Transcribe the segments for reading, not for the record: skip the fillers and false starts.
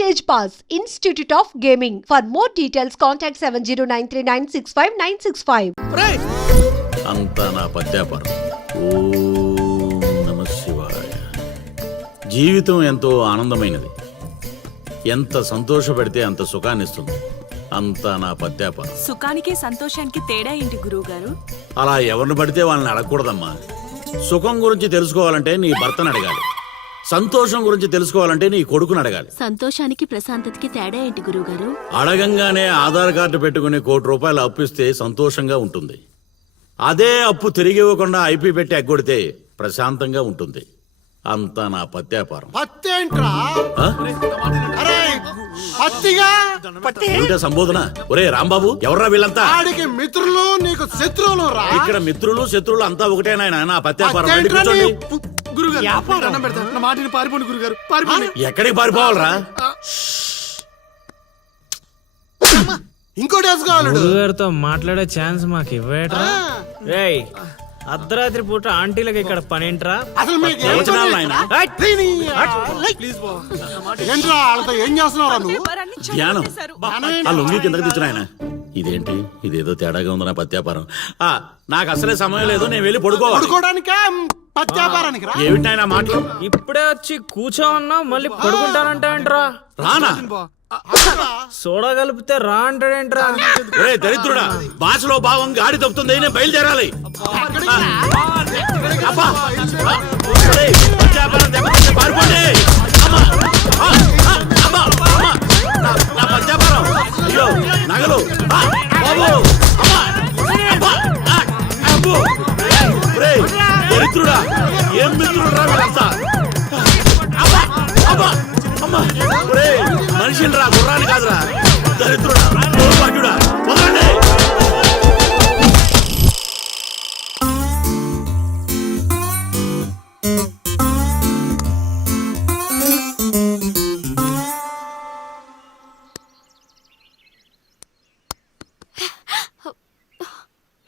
Stage Pass, Institute of Gaming. For more details, contact 7093965965. అంతా నా పద్యాపారం. ఓం నమః శివాయ. జీవితం ఎంతో ఆనందమైనది. ఎంత సంతోషపెడితే అంత సుఖాన్నిస్తుంది. అంతా నా పద్యాపారం. సుఖానికి సంతోషానికి తేడా ఏంటి గురువుగారు? అలా ఎవరిని పడితే వాళ్ళని అడగకూడదమ్మా. సుఖం గురించి తెలుసుకోవాలంటే నీ భర్తను అడగాలి. సంతోషం గురించి తెలుసుకోవాలంటే నీ కొడుకుని అడగాలి. సంతోషానికి ప్రశాంతతకి తేడా ఏంటి గురువుగారు? అడగంగానే ఆధార్ కార్డు పెట్టుకుని ₹1,00,00,000 అప్పు ఇస్తే సంతోషంగా ఉంటుంది. అదే అప్పు తిరిగి ఇవ్వకుండా ఐపీ పెట్టి ఎగ్గొడితే ప్రశాంతంగా ఉంటుంది. అంతా నా పత్యాపారం. ఏమిటా సంబోధన? ఒరే రాంబాబు, ఎవర్రా వీళ్ళంతా? మిత్రులు నీకు శత్రువులు. ఇక్కడ మిత్రులు శత్రువులు అంతా ఒకటే నాయన. నా పత్యాపారం. ఎక్కడికి పారిపోవాలరా? ఇంకోటి గురుగారితో మాట్లాడే ఛాన్స్ మాకు ఇవ్వేట్రా? రేయ్, అర్ధరాత్రి పూట ఆంటీలకి ఇక్కడ పనేంట్రా? అసలు మీకు ఏం చేస్తున్నారా నువ్వు? ధ్యానం. ఆ లొంగి కిందకి తెచ్చిన ఆయన. ఇదేంటి, ఇదేదో తేడాగా ఉంది నా పత్యాపారం. నాకు అసలే సమయం లేదు, నేను వెళ్ళి పడుకోవడానికా పత్యాపారానికి? ఏమిటి ఆయన మాటలు? ఇప్పుడే వచ్చి కూర్చో అన్నావు, మళ్ళీ పడుకుంటానంటా? రానా? సోడా కలిపితే రా అంటాడేంట్రా? రే దరిద్రుడా, భాషలో భావం గాడి తప్పుతుంది. నేను బయలుదేరాలి. నగలు దరిద్రుడా, ఏం మిత్రుడు రా వీళ్ళంతా. మనిషిని రా, గుర్రాన్ని కాదురా. దరిద్రుడా, దౌర్భాగ్యుడా, వదలండి.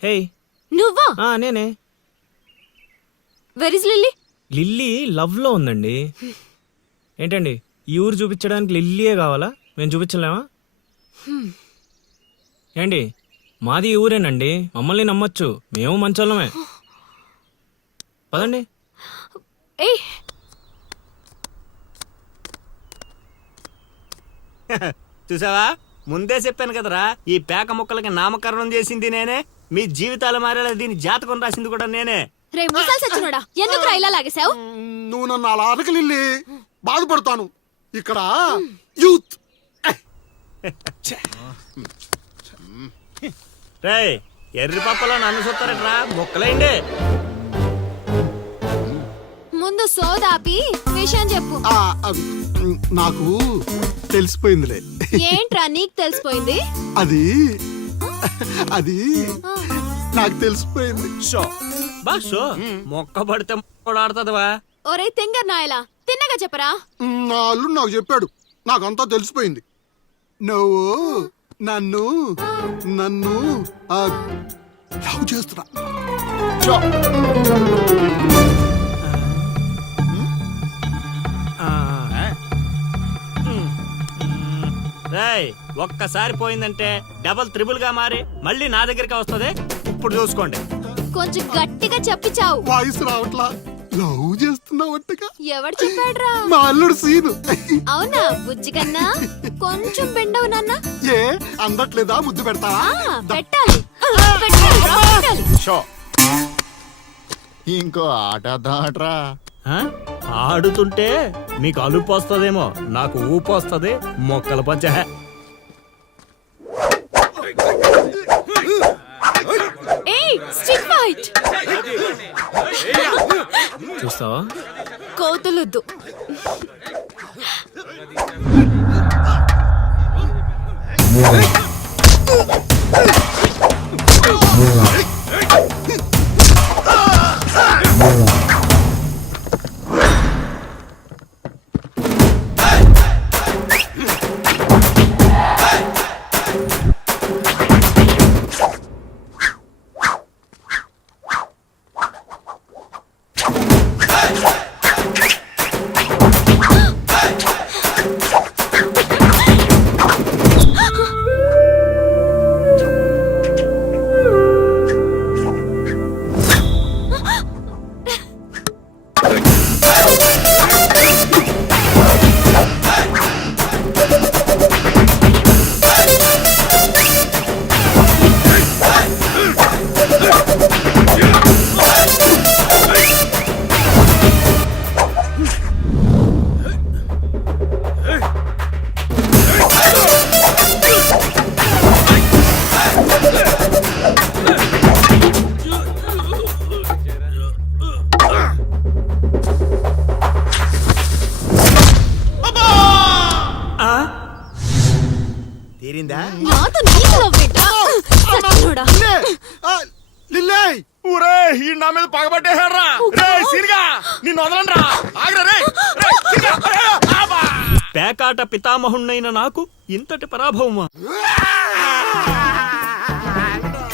హే, నువ్వా? నేనే. Where is lily? Lily love లో ఉందండి. ఏంటండి, ఈ ఊరు చూపించడానికి లిల్లీయే కావాలా? మేము చూపించలేమా? ఏంటి, మాది ఈ ఊరేనండి, మమ్మల్ని నమ్మొచ్చు, మేము మంచోళ్ళమే. పదండి. చూసావా, ముందే చెప్పాను కదరా, ఈ పేక ముక్కలకి నామకరణం చేసింది నేనే. మీ జీవితాలు మారేలా దీని జాతకం రాసింది కూడా నేనే. ఎందుకు ఇలా లాగేశావు? నువ్వు నన్ను అలా అరకలిల్లి బాధపడతాను. ఇక్కడ యూత్. రేయ్, ఎర్రి పప్పలో నన్ను చూస్తారట్రా, ముక్కలేండి. ముందు సోదాపి విషయం చెప్పు. నాకు తెలిసిపోయిందిలే. ఏంట్రా నీకు తెలిసిపోయింది? అది అది నాకు తెలిసిపోయింది. మొక్క పడితే ఆడుతుందివా? ఒరే తింగర్ నాయలా, తిన్నగా చెప్పరా. నా అల్లుడు నాకు చెప్పాడు, నాకంతా తెలిసిపోయింది. నువ్వు నన్ను నన్ను లవ్ చేస్తున్నా. రేయ్, ఒక్కసారి పోయిందంటే డబల్ త్రిబుల్ గా మారి మళ్ళీ నా దగ్గరికి వస్తుంది. ఇప్పుడు చూసుకోండి. కొంచెం గట్టిగా చెప్పిచావు. వాయిస్ రావట్లా. లవ్ చేస్తున్నావట్టుగా. ఎవడు చెప్పాడ్రా? మా అల్లుడు సీను. అవునా బుజ్జి కన్నా? కొంచెం బెండవు నాన్న. ఏ అందట్లేదా? ముద్దు పెడతావా? పెట్టాలి. ఇంకో ఆట ఆడరా. ఆడుతుంటే మీకు అలుపు వస్తుందేమో, నాకు ఊపు వస్తుంది. మొక్కల పంచ. చూస్తావా? కోతులొద్దు. తీరిందా? నాతో నీకు లవ్వేంటా? సచ్చినోడా. లిల్లే ఊరే ఈ నా మీద పగబట్టేశాడ్రా. రేయ్ సిరిగా నిన్ను వదలండ్రా. ఆగ్రా రేయ్. రేయ్ సిరిగా. ఆబా! పేకాట పితామహుణ్ణైన నాకు ఇంతటి పరాభవమా?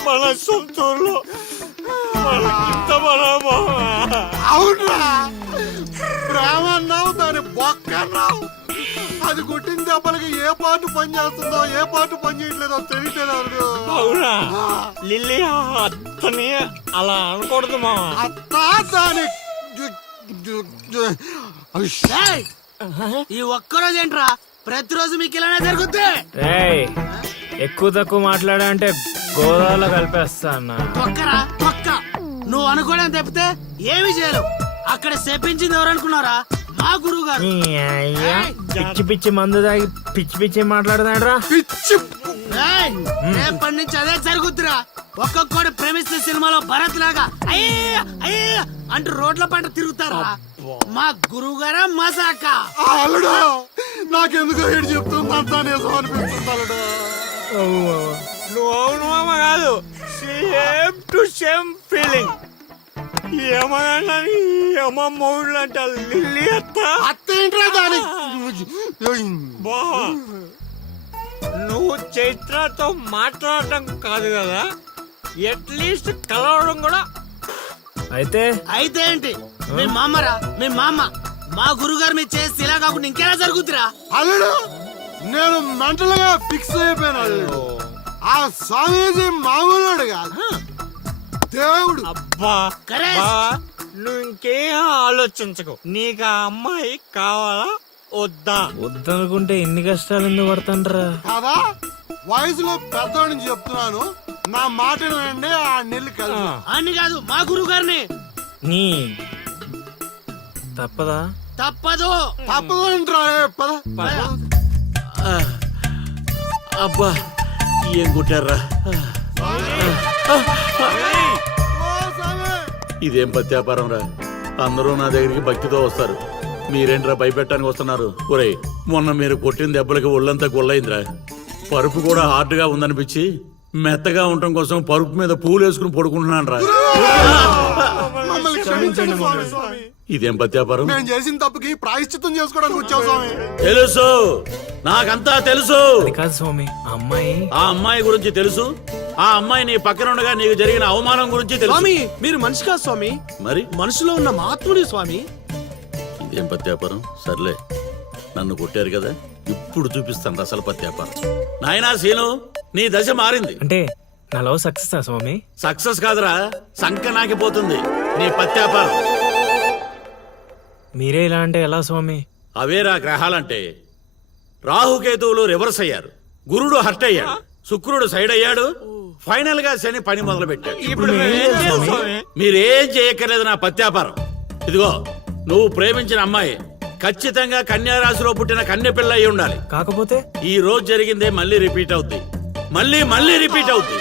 మన సొంతూరులో మనకింత పరాభవమా? అవునరా ప్రేమ అన్నావు దాని బొక్క అన్నావు. అది కొట్టిన దెబ్బలకి ఏ పాటు పని చేస్తుందో ఏ పాటు పని చేయట్లేదో తెలియట్లేదు. అవునా లిల్లీ అత్తని అలా అనకూడదు మా. అత్తా దాని ఏయ్! ఈ ఒక్కరోజు ఏంట్రా ప్రతిరోజు మీకు ఇలానే జరుగుద్ది. రేయ్ ఎక్కువ తక్కువ మాట్లాడా అంటే గోదావరిలో కలిపేస్తా అన్న. తొక్కరా తొక్క. నువ్వు అనుకోవడం తప్పితే ఏమీ చేయలేవు. అక్కడ చెప్పించింది ఎవరు అనుకున్నారా? మా గురువు గారు. నీ అయ్యా పిచ్చి పిచ్చి మందు తాగి పిచ్చి పిచ్చి మాట్లాడుతున్నాడు. పిచ్చి ఏయ్! రేపటి నుంచి అదే జరుగుద్దిరా. ఒక్కొక్కడు ప్రేమిస్తే సినిమాలో భరత్ లాగా అయ్యా అయ్యా అంటూ రోడ్ల పంట తిరుగుతారా? మా గురువు గారా మజాక. అల్లుడు నాకెందుకో ఏడు చెప్తుందంతా నిజం అనిపిస్తుంది అల్లుడు. నువ్వు అవును మామ కాదు సేమ్ టు సేమ్ ఫీలింగ్. ఏమన్నా మొగుళ్ళు అంట లిల్లీ అత్త. అత్తేంట్రా దాని బా నువ్వు చైత్రతో మాట్లాడటం కాదు కదా అట్లీస్ట్ కలవడం కూడా. అయితే అయితే ఏంటి మీ మామరా మీ మామ మా గురువు గారు మీరు చేసి ఇలా కాకుండా ఇంకెలా జరుగుద్దిరా? అల్లుడు నేను మెంటల్ గా ఫిక్స్ అయిపోయాను అల్లుడు. ఆ స్వామీజీ మామూలుడు కాదు దేవుడు. అబ్బా కరేష్. బా, నువ్వు ఇంకేం ఆలోచించకు. నీకు ఆ అమ్మాయి కావాలా వద్దా? వద్దనుకుంటే ఎన్ని కష్టాలు ఎందుకు పడతాండ్రా? కాదా వయసులో పెద్దవాడిని చెప్తున్నాను నా మాట వినండి. ఆ నెల్లి కలిసి అని కాదు మా గురువు గారిని. నీ తప్పదా? తప్పదు. తప్పదంట్రా పద. అబ్బా ఏం కొట్టారా? ఓ స్వామి ఇదేం పత్యాపారం రా? అందరూ నా దగ్గరికి భక్తితో వస్తారు, మీరేంట్రా భయపెట్టడానికి వస్తున్నారు? ఒరేయ్ మొన్న మీరు కొట్టిన దెబ్బలకి ఒళ్ళంతా గుల్లైందిరా. పరుపు కూడా హార్డ్ గా ఉందనిపించి మెత్తగా ఉండటం కోసం పరుపు మీద పూలు వేసుకుని పడుకుంటున్నాను రా. మమ్మల్ని క్షమించండి స్వామి. ఇదేం పత్యాపారం? మేము చేసిన తప్పుకి ప్రాయశ్చిత్తం చేసుకోవడానికి వచ్చావు స్వామి. తెలుసు, నాకంతా తెలుసు. అది కాదు స్వామి, ఆ అమ్మాయి ఆ అమ్మాయి గురించి తెలుసు. ఆ అమ్మాయి నీ పక్కన ఉండగా నీకు జరిగిన అవమానం గురించి తెలుసు. స్వామి మీరు మనిషి కాదు స్వామి, మరి మనసులో ఉన్న మహాత్ముడి స్వామి. ఇదేం పత్యాపారం? సర్లే నన్ను కొట్టారు కదా, ఇప్పుడు చూపిస్తాను అసలు పత్యాపారం. నాయనా సీను, నీ దశ మారింది. అంటే నా లవ్ సక్సెస్ స్వామి? సక్సెస్ కాదురా, సంక నాకిపోతుంది నీ పత్యాపారం. మీరే ఇలా అంటే ఎలా స్వామి? అవేరా గ్రహాలంటే. రాహుకేతువులు రివర్స్ అయ్యారు, గురుడు హర్ట్ అయ్యాడు, శుక్రుడు సైడ్ అయ్యాడు, ఫైనల్ గా శని పని మొదలు పెట్టాడు. ఇప్పుడు మేమేం చేయాలి స్వామి? మీరేం చేయక్కర్లేదు నా పత్యాపారం. ఇదిగో నువ్వు ప్రేమించిన అమ్మాయి ఖచ్చితంగా కన్యారాశిలో పుట్టిన కన్య పిల్ల అయి ఉండాలి. కాకపోతే ఈ రోజు జరిగిందే మళ్ళీ రిపీట్ అవుద్ది, మళ్ళీ రిపీట్ అవుద్ది.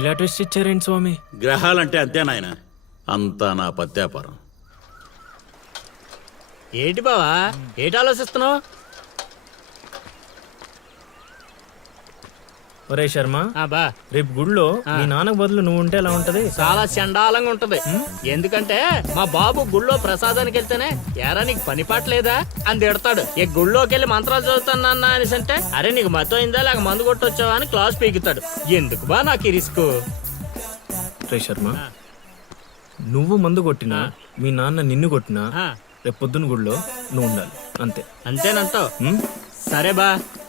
ఇలా ట్విస్ట్ ఇచ్చారేంటి స్వామి? గ్రహాలంటే అంతే నాయన, అంతా నా పత్యాపారం. ఏంటి బావా ఏంటి ఆలోచిస్తున్నావు? ఒరే శర్మ, బా రేపు గుడిలో మీ నాన్నకు బదులు నువ్వు ఉంటే ఎలా ఉంటది? చాలా చండాలంగా ఉంటది. ఎందుకంటే మా బాబు గుళ్ళో ప్రసాదానికి వెళ్తేనే ఎరా నీకు పని పాటలేదా అని తిడతాడు. ఈ గుళ్ళోకి వెళ్ళి మంత్రాలు చదువుతానన్నా అనేసి అంటే అరే నీకు మతం అయిందా లేక మందు కొట్టొచ్చావా అని క్లాస్ పీకుతాడు. ఎందుకు బా నాకు ఈ రిస్క్? రే శర్మ, నువ్వు మందు కొట్టినా మీ నాన్న నిన్ను కొట్టినా రేపు పొద్దున్న గుడిలో నువ్వు ఉండాలి, అంతే. అంతేనంటావు? ఉమ్? సరే బా,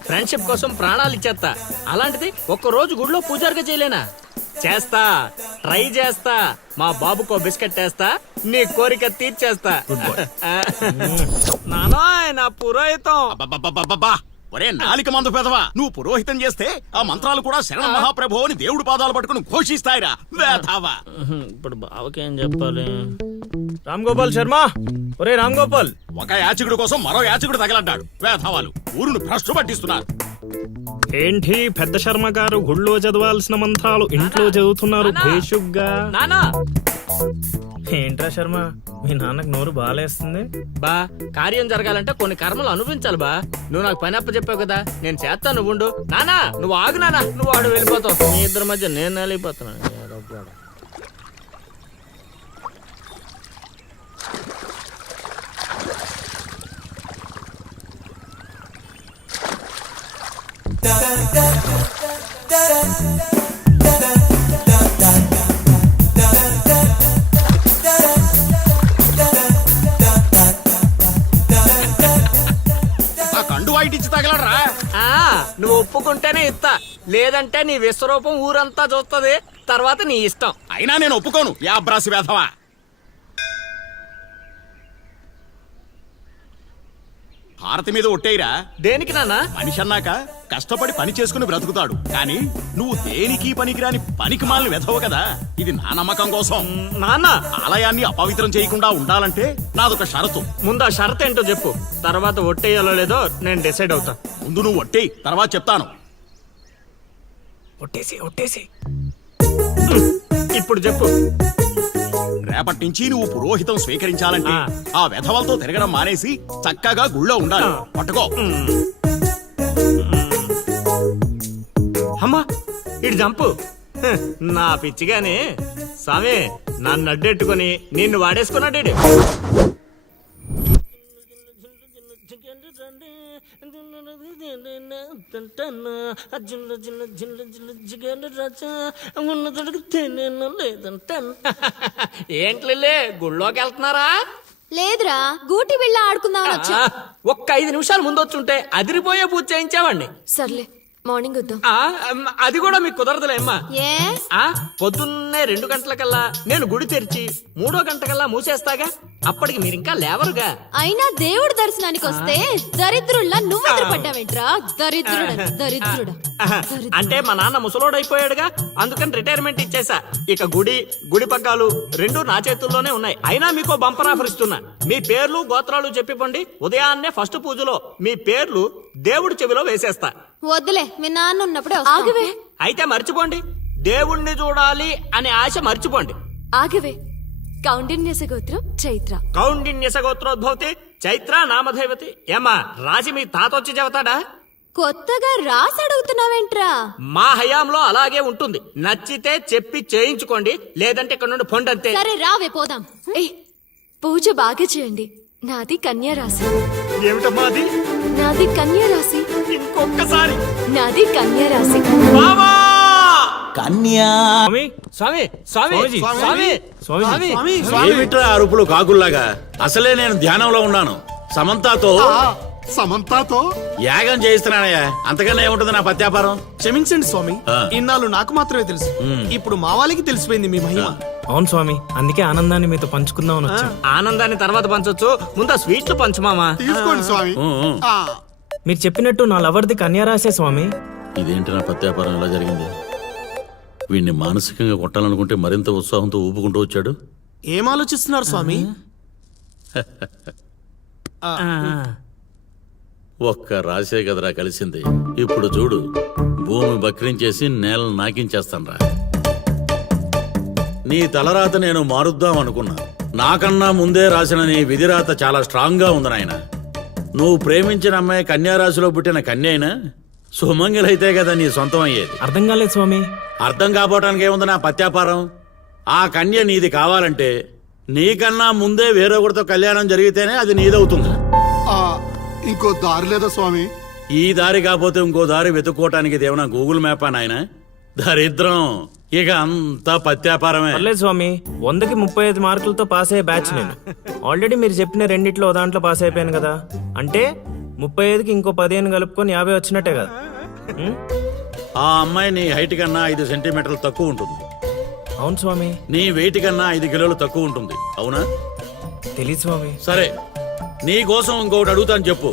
ఫ్రెండ్షిప్ కోసం ప్రాణాలు ఇచ్చేస్తా. అలాంటిది ఒక్క రోజు గుడిలో పూజారిగా చేయలేనా? చేస్తా, ట్రై చేస్తా. మా బాబుకో బిస్కెట్ వేస్తా, నీ కోరిక తీర్చేస్తా. నానా నా పురోహితం. అబ్బబ్బబ్బబ్బబ్బా! ఒరే నాలిక మందు పెదవా, నువ్వు పురోహితం చేస్తే ఆ మంత్రాలు కూడా శరణ మహాప్రభు అని దేవుడు పాదాలు పట్టుకుని ఘోషిస్తాయిరా వేధావా. ఇప్పుడు బావకేం చెప్పాలి? రామ్ గోపాల్ శర్మ, ఒరే రామ్ గోపాల్, ఒక యాచకుడు కోసం మరో యాచకుడు తగలడ్డాడు. వేధావాలు ఊరును భ్రష్టు పట్టిస్తున్నారు. ఏంటి పెద్ద శర్మ గారు గుళ్ళో చదవాల్సిన మంత్రాలు ఇంట్లో చదువుతున్నారు భేషుగ్గా? నానా ఏంట్రా శర్మ, మీ నాన్నకు నోరు బాగాలేస్తుంది. బా కార్యం జరగాలంటే కొన్ని కర్మలు అనుభవించాలి బా. నువ్వు నాకు పని అప్ప చెప్పావు కదా, నేను చేస్తాను, నువ్వు ఉండు. నానా నువ్వు ఆగు నానా, నువ్వు ఆడు వెళ్ళిపోతావు. మీ ఇద్దరి మధ్య నేను వెళ్ళిపోతున్నాను. ఆ కండు వైట్ ఇచ్చి తగలరా. నువ్వు ఒప్పుకుంటేనే ఇస్తా, లేదంటే నీ విశ్వరూపం ఊరంతా చూస్తుంది, తర్వాత నీ ఇష్టం. అయినా నేను ఒప్పుకోను. యాబ్రాసి వేధవా. హారతి మీద ఒట్టేయరా. దేనికి నాన్న? మనిషి అన్నాక కష్టపడి పని చేసుకుని బ్రతుకుతాడు, కానీ నువ్వు దేనికి పనికిరాని పనికి మాలిన వెధవు కదా. ఇది నా నమ్మకం కోసం. నాన్న ఆలయాన్ని అపవిత్రం చేయకుండా ఉండాలంటే నాదొక షరతు. ముందు ఆ షరత్ ఏంటో చెప్పు, తర్వాత ఒట్టేయాలో లేదో నేను డిసైడ్ అవుతా. ముందు నువ్వు ఒట్టేయి, తర్వాత చెప్తాను. ఒట్టేసి ఇప్పుడు చెప్పు. రేపటి నుంచి నువ్వు పురోహితం స్వీకరించాలంటే ఆ వెధవలతో తిరగడం మానేసి చక్కగా గుళ్ళో ఉండాలి. పట్టుకో. అమ్మా ఇటు జంపు. నా పిచ్చిగాని స్వామి నన్ను అడ్డెట్టుకొని నిన్ను వాడేసుకున్నాడు. ఏంట్లే గుళ్ళోకి వెళ్తున్నారా? లేదురా, గూటి బిళ్ళ ఆడుకుందామని వచ్చా. ఒక్క 5 నిమిషాలు ముందు వచ్చుంటే అదిరిపోయే పూజ చేయించావండి. సర్లే, మార్నింగ్ వద్దాం. అది కూడా మీకు కుదరదులే అమ్మా. ఏ పొద్దున్నే 2 గంటలకల్లా నేను గుడి తెరిచి 3వ గంటకల్లా మూసేస్తాగా, అప్పటికి మీరు ఇంకా లేవరుగా. అయినా దేవుడి దర్శనానికి వస్తే దరిద్రుల్లా నువ్వు ఎదురుపడ్డావేంట్రా? దరిద్రుడా. అంటే మా నాన్న ముసలోడైపోయాడుగా, అందుకని రిటైర్మెంట్ ఇచ్చేసా. ఇక గుడి పగ్గాలు 2 నా చేతుల్లోనే ఉన్నాయి. అయినా మీకో బంపర్ ఆఫర్ ఇస్తున్నా. మీ పేర్లు గోత్రాలు చెప్పిపోండి, ఉదయాన్నే ఫస్ట్ పూజలో మీ పేర్లు దేవుడి చెవిలో వేసేస్తా. వద్దులే, మీ నాన్న ఉన్నప్పుడే ఆగవే. అయితే మర్చిపోండి, దేవుణ్ణి చూడాలి అనే ఆశ మర్చిపోండి. ఆగవే. కౌండిన్యస గోత్రం చైత్ర. కౌండిన్యస గోత్రోద్భవతి చైత్ర నామధేవతి. ఏమ్మా రాసి మీ తాత వచ్చి చెబుతాడా? కొత్తగా రాసి అడుగుతున్నావేంట్రా? మా హయాంలో అలాగే ఉంటుంది. నచ్చితే చెప్పి చేయించుకోండి, లేదంటే ఇక్కడ నుండి పొండంతే. సరే రావే పోదాం. పూజ బాగా చేయండి. నాది కన్యా రాశి. ఏమిటమ్మా అది? నాది కన్యా రాశి. ఇంకొకసారి. నాది కన్యా రాశి. బావా! స్వామి, స్వామి స్వామి స్వామి స్వామి ఏమిట్రా అరుపులు కాకుల్లాగా? అసలే నేను ధ్యానంలో ఉన్నాను. సమంతాతో సమంతాతో యాగం చేయిస్తున్నానయ్యా. అంతకన్నా ఏముంటుంది నా పత్యాపారం? క్షమించండి స్వామి, ఇన్నాళ్ళు నాకు మాత్రమే తెలుసు. ఇప్పుడు మా వాళ్ళకి తెలిసిపోయింది మీ మహిమ. అవును స్వామి, అందుకే ఆనందాన్ని మీతో పంచుకుందామని వచ్చాం. ఆనందాన్ని తర్వాత పంచొచ్చు, ముందు ఆ స్వీట్లు పంచు మామా. తీసుకోండి స్వామి. మీరు చెప్పినట్టు నా లవర్ది కన్యా రాసే స్వామి. ఇదేంటి నా పత్యాపారం ఎలా జరిగింది? వీడిని మానసికంగా కొట్టాలనుకుంటే మరింత ఉత్సాహంతో ఊపుకుంటూ వచ్చాడు. ఏం ఆలోచిస్తున్నారు స్వామి? ఒక్క రాసే కదరా కలిసింది. ఇప్పుడు చూడు, భూమి బక్రించేసి నేలను నాకించేస్తాన్రా. నీ తలరాత నేను మారుద్దాం అనుకున్నా. నాకన్నా ముందే రాసిన నీ విధిరాత చాలా స్ట్రాంగ్ గా ఉంది నాయన. నువ్వు ప్రేమించిన అమ్మాయి కన్యారాశిలో పుట్టిన కన్య అయినా సుమంగలైతే కదా నీ సొంతం అయ్యేది. అర్థం కాలేదు స్వామి. అర్థం కాపోవటానికి ఏముంది నా పత్యాపారం? ఆ కన్య నీది కావాలంటే నీకన్నా ముందే వేరొకరితో కళ్యాణం జరిగితేనే అది నీదవుతుంది. ఇంకో దారి లేదా స్వామి? ఈ దారి కాకపోతే ఇంకో దారి వెతుక్కోవటానికి ఇదేమన్నా గూగుల్ మ్యాప్ నాయన? దరిద్రం. ఇక అంతా పత్యాపారమే. పర్లేదు స్వామి, 100కి 35 మార్కులతో పాస్ అయ్యే బ్యాచ్ నేను. ఆల్రెడీ మీరు చెప్పిన రెండిట్లో దాంట్లో పాస్ అయిపోయాను కదా. అంటే 35కి ఇంకో 15 కలుపుకొని 50 వచ్చినట్టే కదా. ఆ అమ్మాయి నీ హైట్ కన్నా 5 సెంటీమీటర్లు తక్కువ ఉంటుంది. అవును స్వామి. నీ వెయిట్ కన్నా 5 కిలోలు తక్కువ ఉంటుంది. అవునా? తెలీదు స్వామి. సరే, నీ కోసం ఇంకొకటి అడుగుతాను, చెప్పు.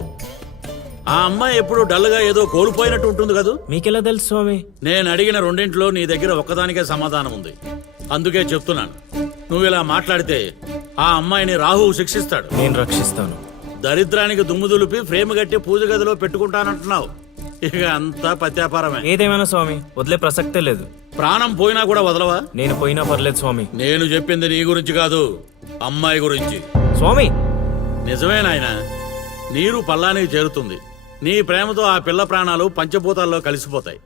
ఆ అమ్మాయి ఎప్పుడు డల్గా ఏదో కోల్పోయినట్టు ఉంటుంది కదా? మీకెలా తెలుసు స్వామి? నేను అడిగిన రెండింటిలో నీ దగ్గర ఒక్కదానికే సమాధానం ఉంది. అందుకే చెప్తున్నాను. నువ్వు ఇలా మాట్లాడితే ఆ అమ్మాయిని రాహువు శిక్షిస్తాడు. నేను రక్షిస్తాను. దరిద్రానికి దుమ్ము దులిపి ఫ్రేమ్ కట్టి పూజ గదిలో పెట్టుకుంటానంటున్నావు. ఇక అంతా పత్యాపారమే. ఏదేమైనా స్వామి వదిలే ప్రసక్తే లేదు. ప్రాణం పోయినా కూడా వదలవా? నేను పోయినా పర్లేదు స్వామి. నేను చెప్పింది నీ గురించి కాదు, అమ్మాయి గురించి. స్వామి నిజమే నాయనా, నీరు పల్లానికి చేరుతుంది. నీ ప్రేమతో ఆ పిల్ల ప్రాణాలు పంచభూతాల్లో కలిసిపోతాయి.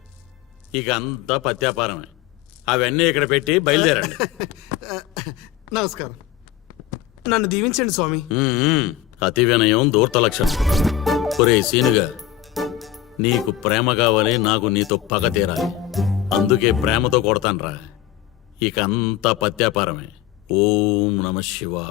ఇక అంతా పత్యాపారమే. అవన్నీ ఇక్కడ పెట్టి బయలుదేరండి. నమస్కారం. నన్ను దీవించండి స్వామి. అతి వినయం దూర్త లక్షణం. ఒరే సీనుగా, నీకు ప్రేమ కావాలి, నాకు నీతో పగ తీరాలి. అందుకే ప్రేమతో కొడతాన్రా. ఇక అంతా పత్యాపారమే. ఓం నమ శివాయ.